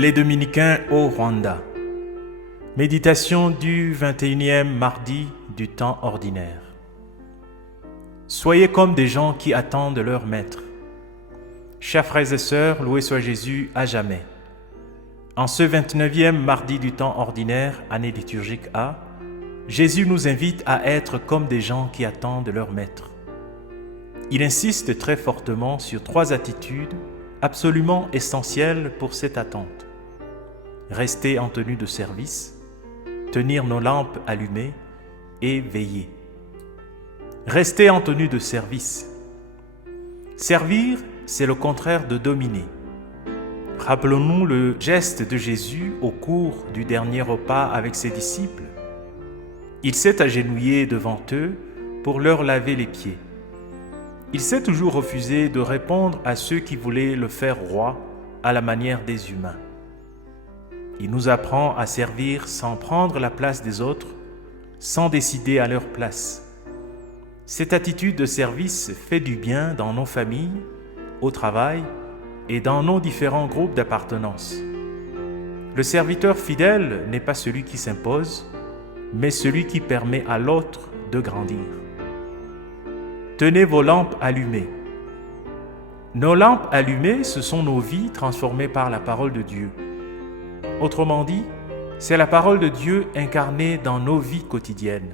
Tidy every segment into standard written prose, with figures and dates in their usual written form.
Les Dominicains au Rwanda. Méditation du 21e mardi du temps ordinaire. Soyez comme des gens qui attendent leur maître. Chers frères et sœurs, loué soit Jésus à jamais. En ce 29e mardi du temps ordinaire, année liturgique A, Jésus nous invite à être comme des gens qui attendent leur maître. Il insiste très fortement sur 3 attitudes absolument essentielles pour cette attente. Rester en tenue de service, tenir nos lampes allumées et veiller. Rester en tenue de service. Servir, c'est le contraire de dominer. Rappelons-nous le geste de Jésus au cours du dernier repas avec ses disciples. Il s'est agenouillé devant eux pour leur laver les pieds. Il s'est toujours refusé de répondre à ceux qui voulaient le faire roi à la manière des humains. Il nous apprend à servir sans prendre la place des autres, sans décider à leur place. Cette attitude de service fait du bien dans nos familles, au travail et dans nos différents groupes d'appartenance. Le serviteur fidèle n'est pas celui qui s'impose, mais celui qui permet à l'autre de grandir. Tenez vos lampes allumées. Nos lampes allumées, ce sont nos vies transformées par la parole de Dieu. Autrement dit, c'est la parole de Dieu incarnée dans nos vies quotidiennes.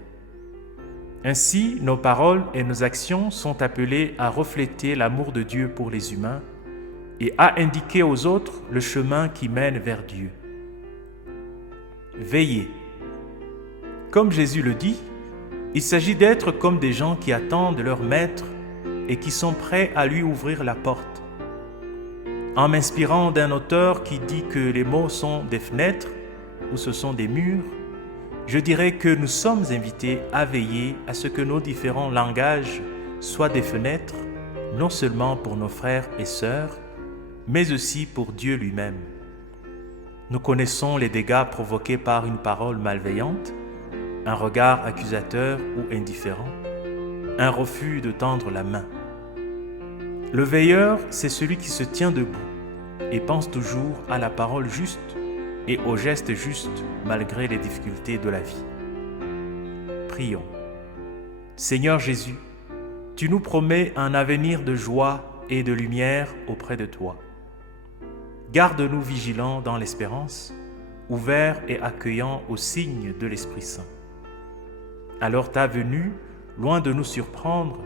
Ainsi, nos paroles et nos actions sont appelées à refléter l'amour de Dieu pour les humains et à indiquer aux autres le chemin qui mène vers Dieu. Veillez. Comme Jésus le dit, il s'agit d'être comme des gens qui attendent leur maître et qui sont prêts à lui ouvrir la porte. En m'inspirant d'un auteur qui dit que les mots sont des fenêtres ou ce sont des murs, je dirais que nous sommes invités à veiller à ce que nos différents langages soient des fenêtres, non seulement pour nos frères et sœurs, mais aussi pour Dieu lui-même. Nous connaissons les dégâts provoqués par une parole malveillante, un regard accusateur ou indifférent, un refus de tendre la main. Le veilleur, c'est celui qui se tient debout et pense toujours à la parole juste et au geste juste malgré les difficultés de la vie. Prions. Seigneur Jésus, tu nous promets un avenir de joie et de lumière auprès de toi. Garde-nous vigilants dans l'espérance, ouverts et accueillants aux signes de l'Esprit Saint. Alors ta venue, loin de nous surprendre,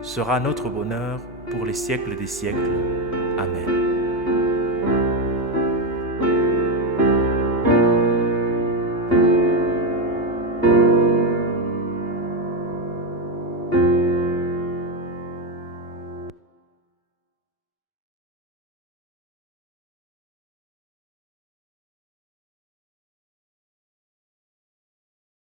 sera notre bonheur pour les siècles des siècles. Amen.